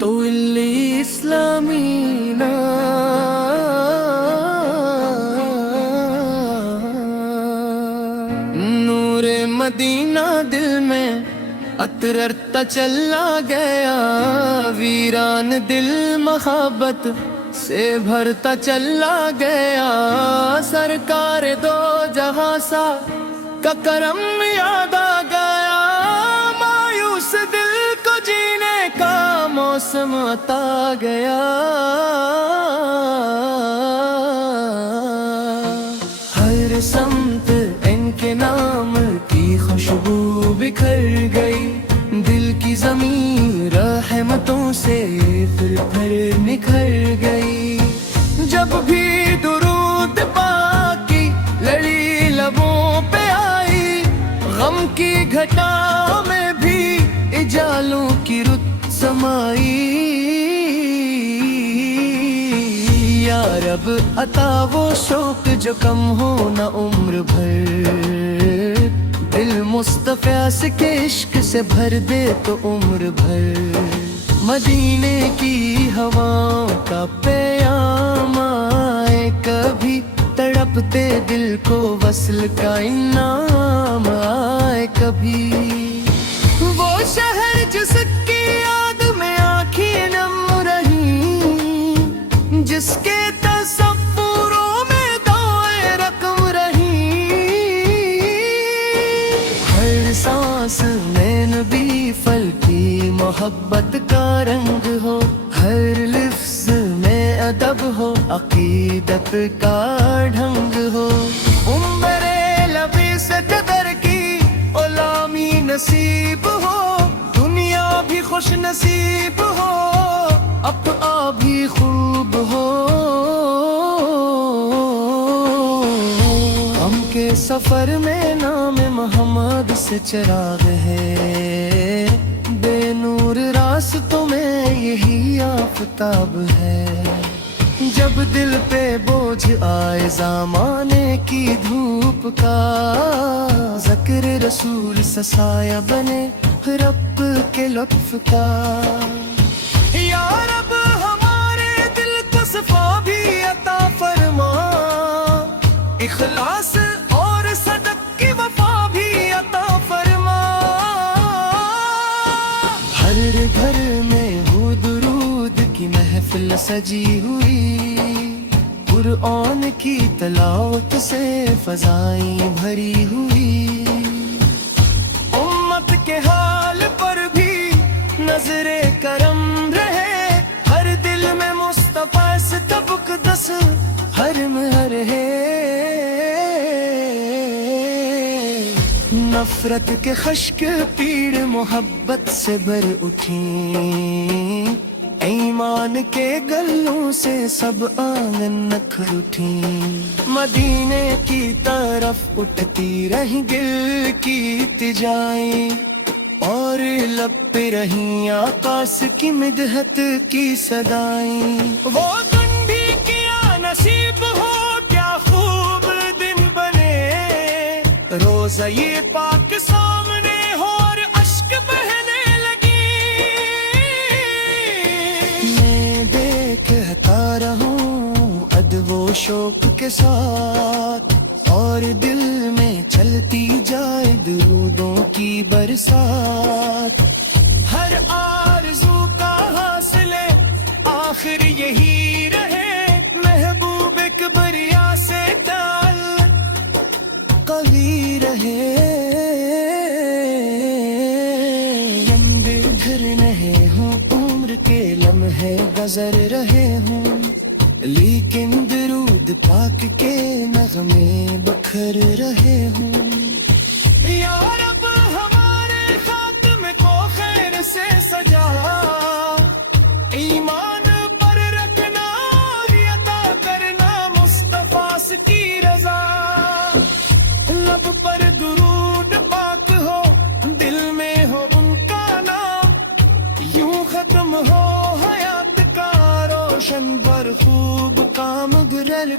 تو اسلامینا نور مدینہ دل میں اترتا چلا گیا، ویران دل محبت سے بھرتا چلا گیا، سرکار دو جہاں سا کا کرم یاد آ گیا، مایوس دل کو جینے کا موسم عطا گیا، ہر سمت ان کے نام کی خوشبو بکھر گئی، دل کی زمین رحمتوں سے پھر نکھر گئی، جب بھی درود پاک کی لڑی لبوں پہ آئی، غم کی گھٹا میں بھی اجالوں کی رت سمائی، یا رب عطا وہ شوق جو کم ہو نہ عمر بھر، دل مصطفیٰ سے کے عشق سے بھر دے تو عمر بھر، مدینے کی ہواؤں کا پیام آئے، کبھی تڑپتے دل کو وصل کا انعام آئے، کبھی وہ شہر جس کی یاد میں آنکھیں نم رہی، جس کے تصوروں میں دعائیں رقم رہی، ہر سانس میں نبی پھل کی محبت کا رنگ ہو، ہر لفظ میں ادب ہو، عقیدت کا ڈھنگ ہو، عمر لبی سے قدر کی غلامی نصیب ہو، دنیا بھی خوش نصیب ہو، اب بھی خوب ہو، ہم کے سفر میں نام محمد سے چراغ ہے، بے نور راستوں میں یہی آفتاب ہے، جب دل پہ بوجھ آئے زمانے کی دھوپ کا، ذکر رسول سایہ بنے رب کے لطف کا، یا رب ہمارے دل کو صفا بھی عطا فرما، اخلاص اور صدق کی وفا بھی عطا فرما، ہر گھر میں ہو درود کی محفل سجی ہوئی، قرآن کی تلاوت سے فضائیں بھری ہوئی، امت کے حال پر بھی نظر کرم رہے، ہر دل میں مصطفیٰ سے تبقدس ہر مہر ہے، نفرت کے خشک پیڑ محبت سے بھر اٹھیں، ایمان کے گلوں سے سب آنگن نکھر اٹھیں، مدینے کی طرف اٹھتی رہیں گل کی التجائیں، اور لب پہ رہیں آقاس کی مدحت کی صدائیں، وہ دن بھی کیا نصیب ہو، کیا خوب دن بنے، روزہ یہ پاک سامنے ہو اور اشک بہنے لگی، میں دیکھتا رہوں ادب و شوق کے ساتھ، اور دل میں چلتی جائے درودوں کی برسات، ہر آرزو کا حاصل آخر یہی رہے، محبوب کبریا سے تعلق قوی رہے، لمبے گھر رہے ہوں عمر کے لمحے گزر رہے ہوں، لیکن درود پاک کے نغمے بکھر رہے ہوں، یا رب ہمارے خاتمے کو خیر سے سجا، ایمان پر رکھنا اور عطا کرنا مصطفیٰ کی رضا، لب پر درود پاک ہو، دل میں ہو ان کا نام، یوں ختم ہو حیات کا روشن پر خوب کام گرل